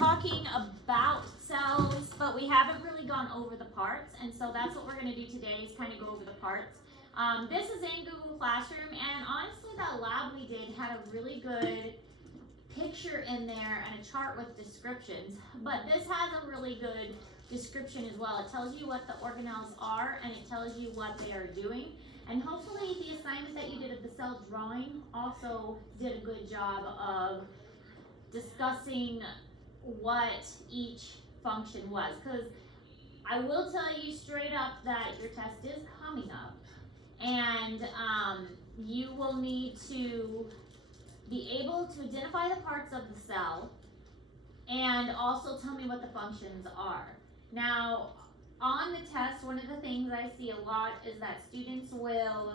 talking about cells, but we haven't really gone over the parts, and so that's what we're going to do today is kind of go over the parts. This is in Google Classroom, and honestly that lab we did had a really good picture in there and a chart with descriptions, but this has a really good description as well. It tells you what the organelles are, and it tells you what they are doing, and hopefully the assignment that you did of the cell drawing also did a good job of discussing what each function was, because I will tell you straight up that your test is coming up, and you will need to be able to identify the parts of the cell and also tell me what the functions are. Now, on the test, one of the things I see a lot is that students will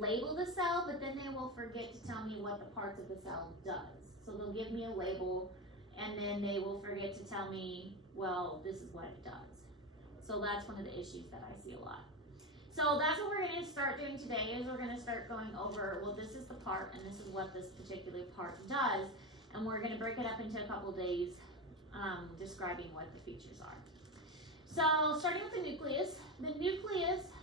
label the cell, but then they will forget to tell me what the parts of the cell does. So they'll give me a label, and then they will forget to tell me, well, this is what it does. So that's one of the issues that I see a lot. So that's what we're going to start doing today, is we're going to start going over, well, this is the part, and this is what this particular part does, and we're going to break it up into a couple days describing what the features are. So starting with the nucleus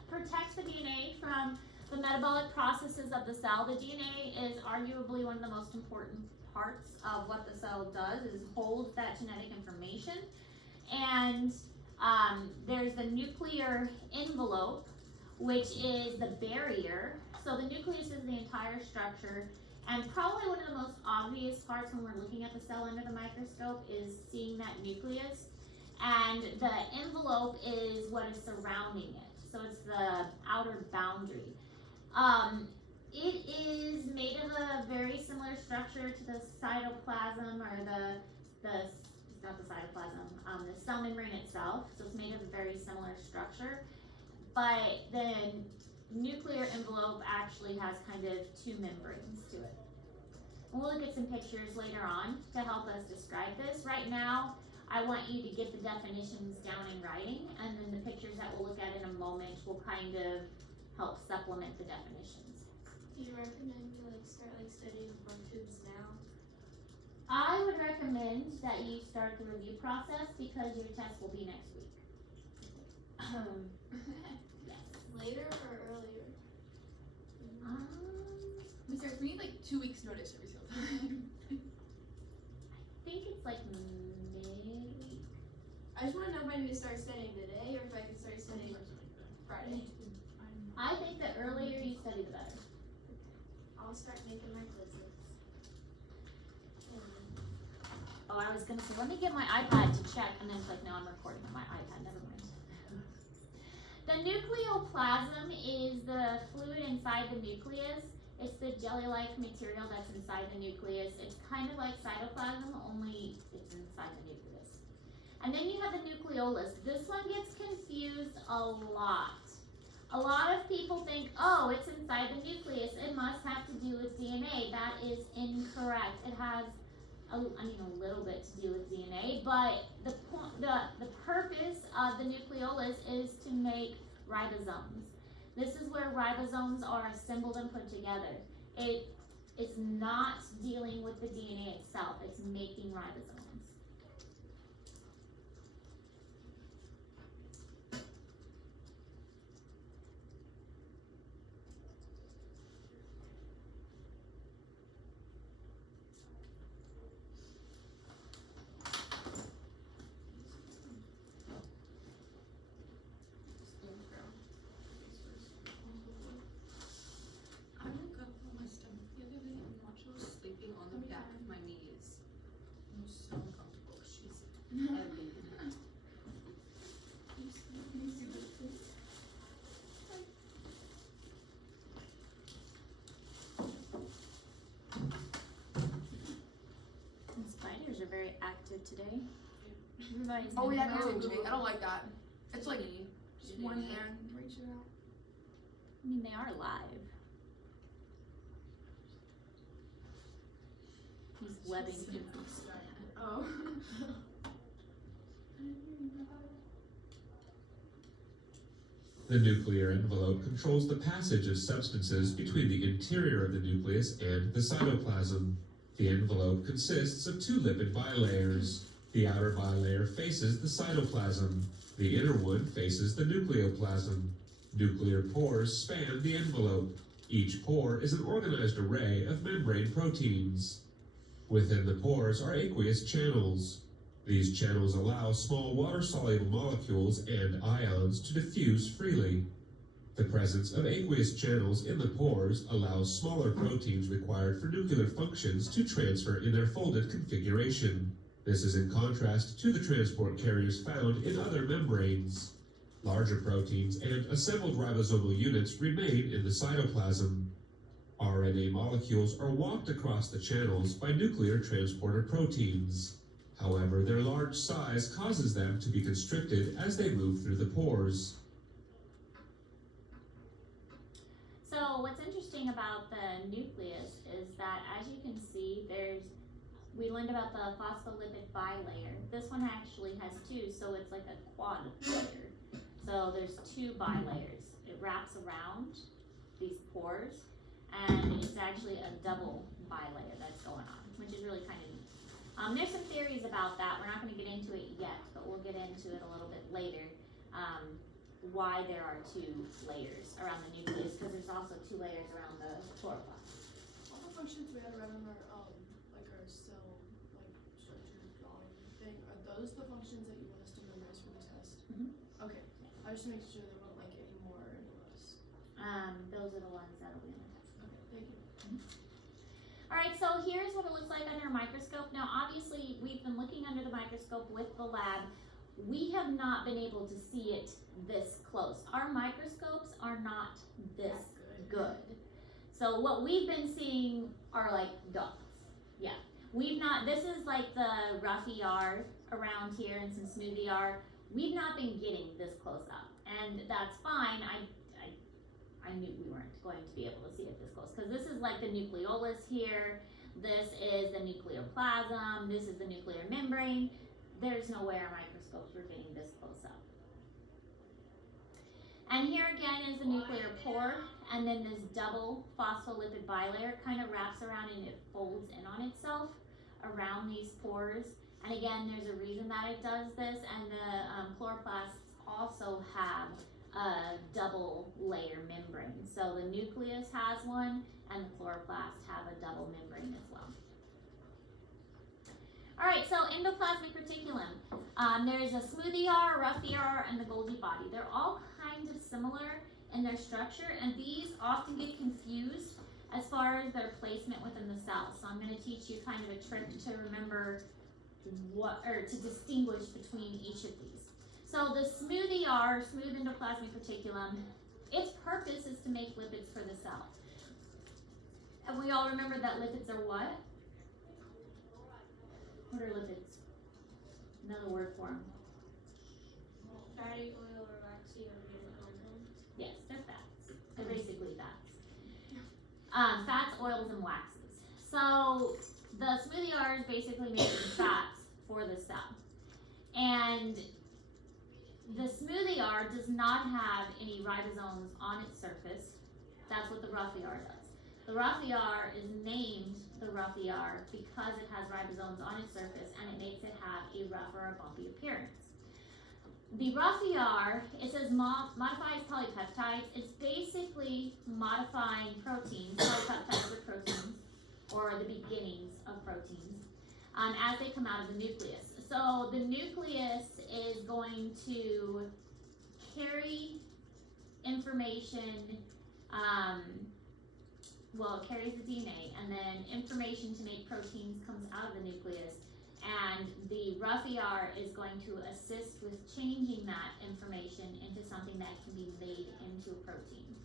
protects the DNA from the metabolic processes of the cell. The DNA is arguably one of the most important parts of what the cell does, is hold that genetic information. And there's the nuclear envelope, which is the barrier. So the nucleus is the entire structure, and probably one of the most obvious parts when we're looking at the cell under the microscope is seeing that nucleus. And the envelope is what is surrounding it. So it's the outer boundary. It is made of a very similar structure to the cytoplasm, or not the cytoplasm, the cell membrane itself. So it's made of a very similar structure. But the nuclear envelope actually has kind of two membranes to it. And we'll look at some pictures later on to help us describe this. Right now, I want you to get the definitions down in writing, and then the pictures that we'll look at in a moment will kind of help supplement the definitions. Do you recommend to start studying for tubes now? I would recommend that you start the review process because your test will be next week. Yes. Later or earlier? Miss Harris, we need 2 weeks notice every single time. I think it's mid-week. I just want to know if I need to start studying today or if I can start studying Friday. I think the earlier you study, the better. I'll start making my quizzes. Oh, I was gonna say, let me get my iPad to check, and then it's like, no, I'm recording on my iPad, never mind. The nucleoplasm is the fluid inside the nucleus. It's the jelly-like material that's inside the nucleus. It's kind of like cytoplasm, only it's inside the nucleus. And then you have the nucleolus. This one gets confused a lot. A lot of people think, oh, it's inside the nucleus. It must have to do with DNA. That is incorrect. It has a little bit to do with DNA, but the purpose of the nucleolus is to make ribosomes. This is where ribosomes are assembled and put together. It is not dealing with the DNA itself. It's making ribosomes. Spiders are very active today. Everybody's Oh yeah, moving. irritating. I don't like that. It's just one hand reaching out. I mean, they are live. He's webbing him. Oh. The nuclear envelope controls the passage of substances between the interior of the nucleus and the cytoplasm. The envelope consists of two lipid bilayers. The outer bilayer faces the cytoplasm. The inner one faces the nucleoplasm. Nuclear pores span the envelope. Each pore is an organized array of membrane proteins. Within the pores are aqueous channels. These channels allow small water-soluble molecules and ions to diffuse freely. The presence of aqueous channels in the pores allows smaller proteins required for nuclear functions to transfer in their folded configuration. This is in contrast to the transport carriers found in other membranes. Larger proteins and assembled ribosomal units remain in the cytoplasm. RNA molecules are walked across the channels by nuclear transporter proteins. However, their large size causes them to be constricted as they move through the pores. So what's interesting about the nucleus is that, as you can see, we learned about the phospholipid bilayer. This one actually has two, so it's like a quad layer. So there's two bilayers. It wraps around these pores, and it's actually a double bilayer that's going on, which is really kind of neat. There's some theories about that. We're not going to get into it yet, but we'll get into it a little bit later. Why there are two layers around the nucleus, because there's also two layers around the chloroplast. All the functions we had around our like our cell structure drawing thing, are those the functions that you want us to memorize for the test? Mhm. Okay. I just make sure there weren't like any more or any less. Those are the ones that'll be in the test. Okay, thank you. Alright, so here's what it looks like under a microscope. Now obviously we've been looking under the microscope with the lab. We have not been able to see it this close. Our microscopes are not this good. So what we've been seeing are like dots. Yeah. This is like the rough ER around here and some smooth ER. We've not been getting this close up. And that's fine. I knew we weren't going to be able to see it this close, because this is like the nucleolus here. This is the nucleoplasm. This is the nuclear membrane. There's no way our microscopes were getting this close up. And here again is the nuclear pore, and then this double phospholipid bilayer kind of wraps around and it folds in on itself around these pores. And again, there's a reason that it does this, and the chloroplasts also have a double layer membrane. So the nucleus has one, and the chloroplasts have a double membrane as well. Alright, so endoplasmic reticulum. There's a smooth ER, a rough ER, and the Golgi body. They're all kind of similar in their structure, and these often get confused as far as their placement within the cell. So I'm going to teach you kind of a trick to remember to distinguish between each of these. So the smooth ER, smooth endoplasmic reticulum, its purpose is to make lipids for the cell. And we all remember that lipids are what? What are lipids? Another word for them. Fatty, oil, or waxy, or amino compounds. Yes, they're fats. They're basically fats. Fats, oils, and waxes. So the smooth ER is basically making fats for the cell. And the smooth ER does not have any ribosomes on its surface. That's what the rough ER does. The rough ER is named the rough ER because it has ribosomes on its surface, and it makes it have a rough or a bumpy appearance. The rough ER, it says modifies polypeptides. It's basically modifying proteins. Polypeptides are proteins, or the beginnings of proteins, as they come out of the nucleus. So the nucleus is going to carry information, it carries the DNA, and then information to make proteins comes out of the nucleus, and the rough ER is going to assist with changing that information into something that can be made into a protein.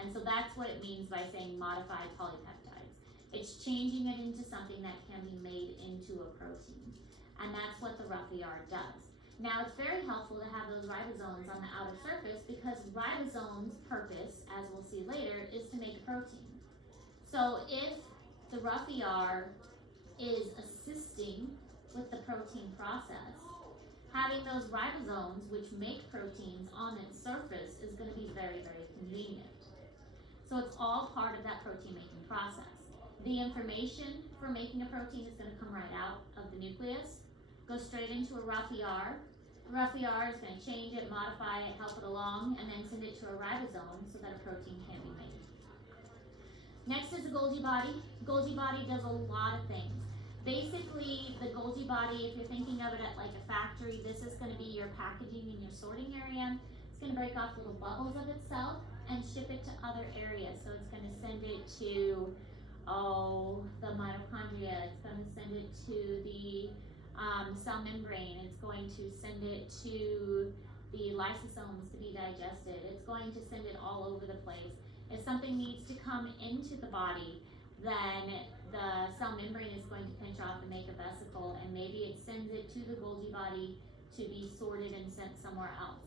And so that's what it means by saying modified polypeptides. It's changing it into something that can be made into a protein. And that's what the rough ER does. Now, it's very helpful to have those ribosomes on the outer surface, because ribosomes' purpose, as we'll see later, is to make a protein. So if the rough ER is assisting with the protein process, having those ribosomes, which make proteins, on its surface is going to be very, very convenient. So it's all part of that protein making process. the information for making a protein is going to come right out of the nucleus, go straight into a rough ER. The rough ER is going to change it, modify it, help it along, and then send it to a ribosome so that a protein can be made. Next is the Golgi body. Golgi body does a lot of things. Basically, the Golgi body, if you're thinking of it at like a factory, this is going to be your packaging and your sorting area. It's going to break off little bubbles of itself and ship it to other areas. So it's going to send it to, the mitochondria. It's going to send it to the cell membrane. It's going to send it to the lysosomes to be digested. It's going to send it all over the place. If something needs to come into the body, then the cell membrane is going to pinch off and make a vesicle, and maybe it sends it to the Golgi body to be sorted and sent somewhere else.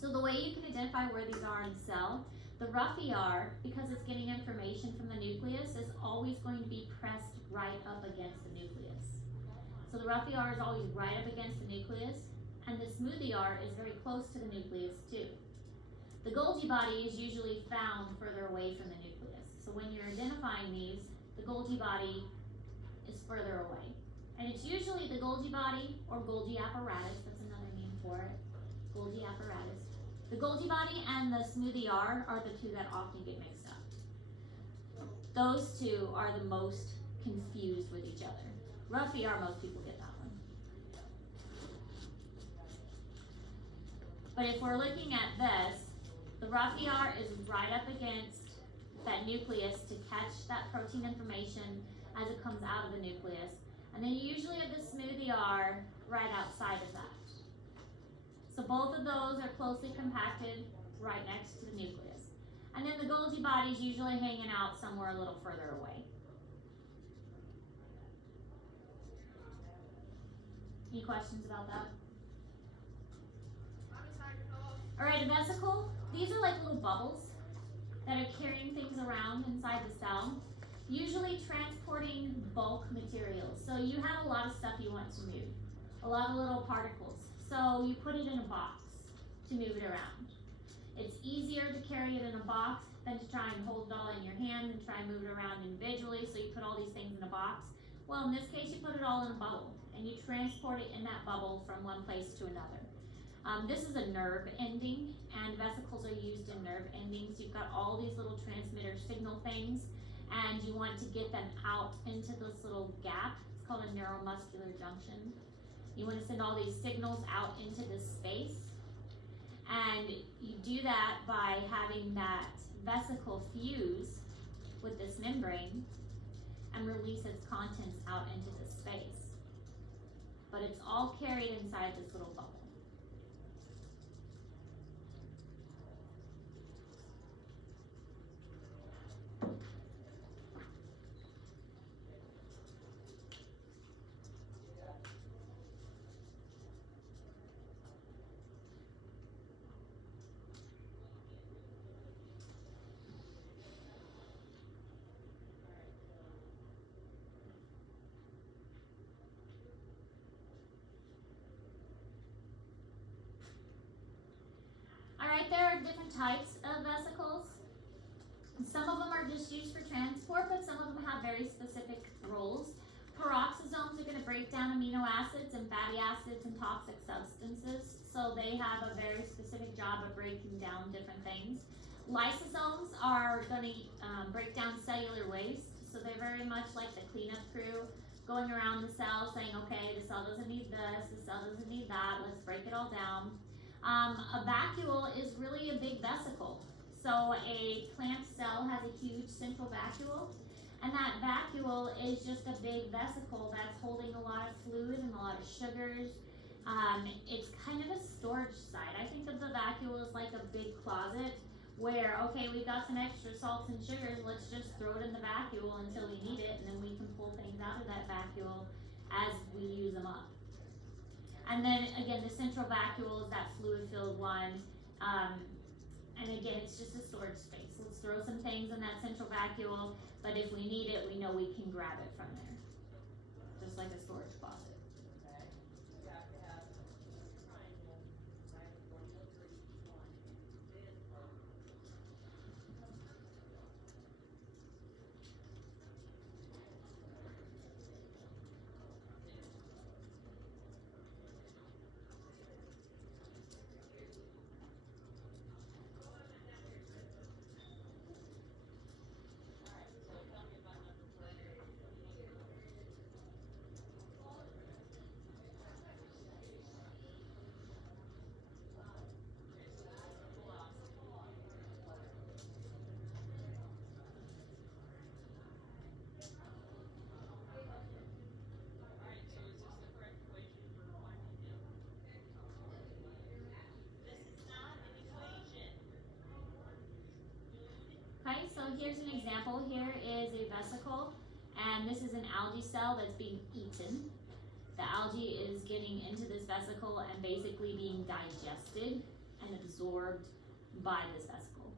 So the way you can identify where these are in the cell, the rough ER, because it's getting information from the nucleus, is always going to be pressed right up against the nucleus. So the rough ER is always right up against the nucleus, and the smooth ER is very close to the nucleus too. The Golgi body is usually found further away from the nucleus. So when you're identifying these, the Golgi body is further away. And it's usually the Golgi body or Golgi apparatus, that's another name for it, Golgi apparatus. The Golgi body and the smooth ER are the two that often get mixed up. Those two are the most confused with each other. Rough ER, most people get that one. But if we're looking at this, the rough ER is right up against that nucleus to catch that protein information as it comes out of the nucleus. And then you usually have the smooth ER right outside of that. So both of those are closely compacted right next to the nucleus. And then the Golgi body is usually hanging out somewhere a little further away. Any questions about that? All right, a vesicle. These are like little bubbles that are carrying things around inside the cell, usually transporting bulk materials. So you have a lot of stuff you want to move, a lot of little particles. So you put it in a box to move it around. It's easier to carry it in a box than to try and hold it all in your hand and try and move it around individually. So you put all these things in a box. Well, in this case, you put it all in a bubble and you transport it in that bubble from one place to another. This is a nerve ending, and vesicles are used in nerve endings. You've got all these little transmitter signal things, and you want to get them out into this little gap. It's called a neuromuscular junction. You want to send all these signals out into this space, and you do that by having that vesicle fuse with this membrane and release its contents out into this space. But it's all carried inside this little bubble. Alright, there are different types of vesicles. Some of them are just used for transport, but some of them have very specific roles. Peroxisomes are going to break down amino acids and fatty acids and toxic substances, so they have a very specific job of breaking down different things. Lysosomes are going to break down cellular waste, so they're very much like the cleanup crew, going around the cell saying, okay, the cell doesn't need this, the cell doesn't need that, let's break it all down. A vacuole is really a big vesicle. So a plant cell has a huge central vacuole, and that vacuole is just a big vesicle that's holding a lot of fluid and a lot of sugars. It's kind of a storage site. I think of the vacuole as like a big closet where, okay, we've got some extra salts and sugars, let's just throw it in the vacuole until we need it, and then we can pull things out of that vacuole as we use them up. And then again, the central vacuole is that fluid-filled one. And again, it's just a storage space. Let's throw some things in that central vacuole, but if we need it, we know we can grab it from there. Just like a storage closet. here's an example. Here is a vesicle, and this is an algae cell that's being eaten. The algae is getting into this vesicle and basically being digested and absorbed by this vesicle.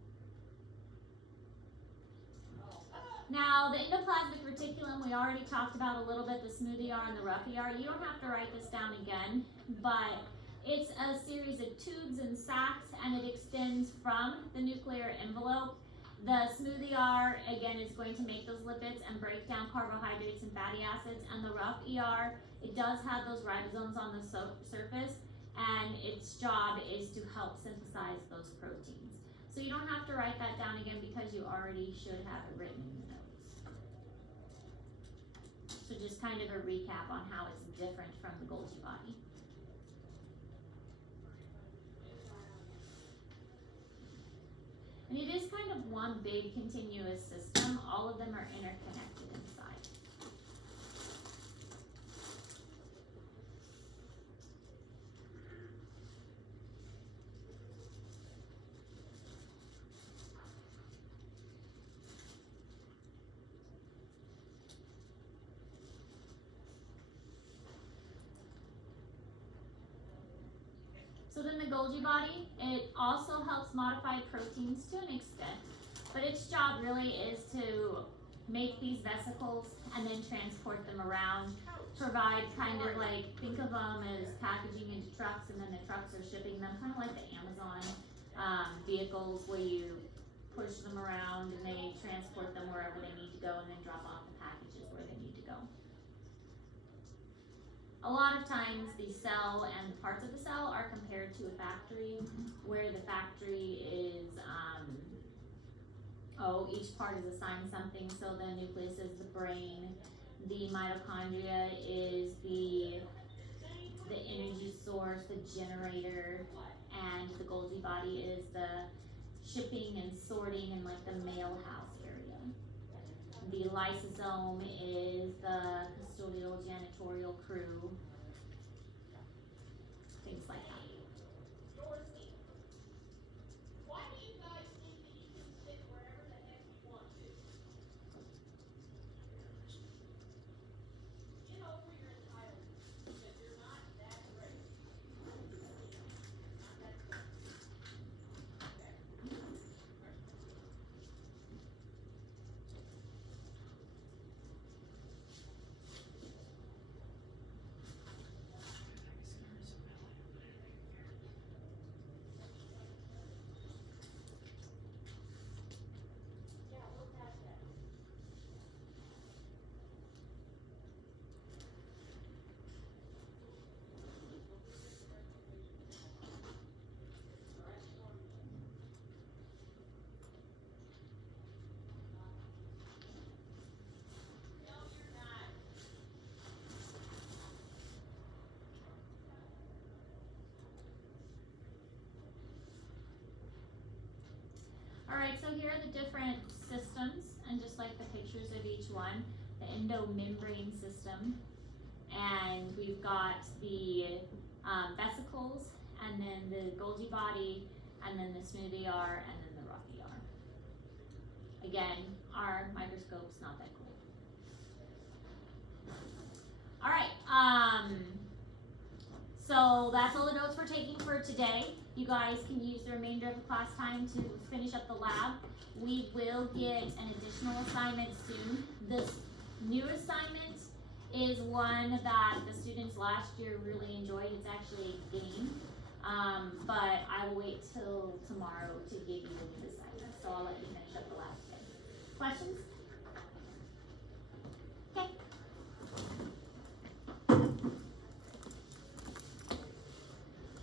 Now, the endoplasmic reticulum, we already talked about a little bit, the smooth ER and the rough ER. You don't have to write this down again, but it's a series of tubes and sacs, and it extends from the nuclear envelope. The smooth ER, again, is going to make those lipids and break down carbohydrates and fatty acids, and the rough ER, it does have those ribosomes on the surface, and its job is to help synthesize those proteins. So you don't have to write that down again because you already should have it written in your notes. So just kind of a recap on how it's different from the Golgi body. And it is kind of one big continuous system. All of them are interconnected inside. So then the Golgi body, it also helps modify proteins to an extent, but its job really is to make these vesicles and then transport them around, provide kind of like, think of them as packaging into trucks, and then the trucks are shipping them, kind of like the Amazon vehicles where you push them around and they transport them wherever they need to go and then drop off the packages where they need to go. A lot of times the cell and the parts of the cell are compared to a factory, where the factory is, each part is assigned something. So the nucleus is the brain, the mitochondria is the energy source, the generator, and the Golgi body is the shipping and sorting and like the mail house area. The lysosome is the custodial janitorial crew, things like that. Why do you guys think that you can sit wherever the heck you want to? Get over your entitlement, because you're not that great. Not that great. Okay? Yeah, we're past that. No, you're not. Alright, so here are the different systems, and just like the pictures of each one, the endomembrane system, and we've got the vesicles, and then the Golgi body, and then the smooth ER, and then the rough ER. Again, our microscope's not that cool. Alright, so that's all the notes we're taking for today. You guys can use the remainder of the class time to finish up the lab. We will get an additional assignment soon. This new assignment is one that the students last year really enjoyed. It's actually a game, but I will wait till tomorrow to give you the new assignment. So I'll let you finish up the lab today. Questions?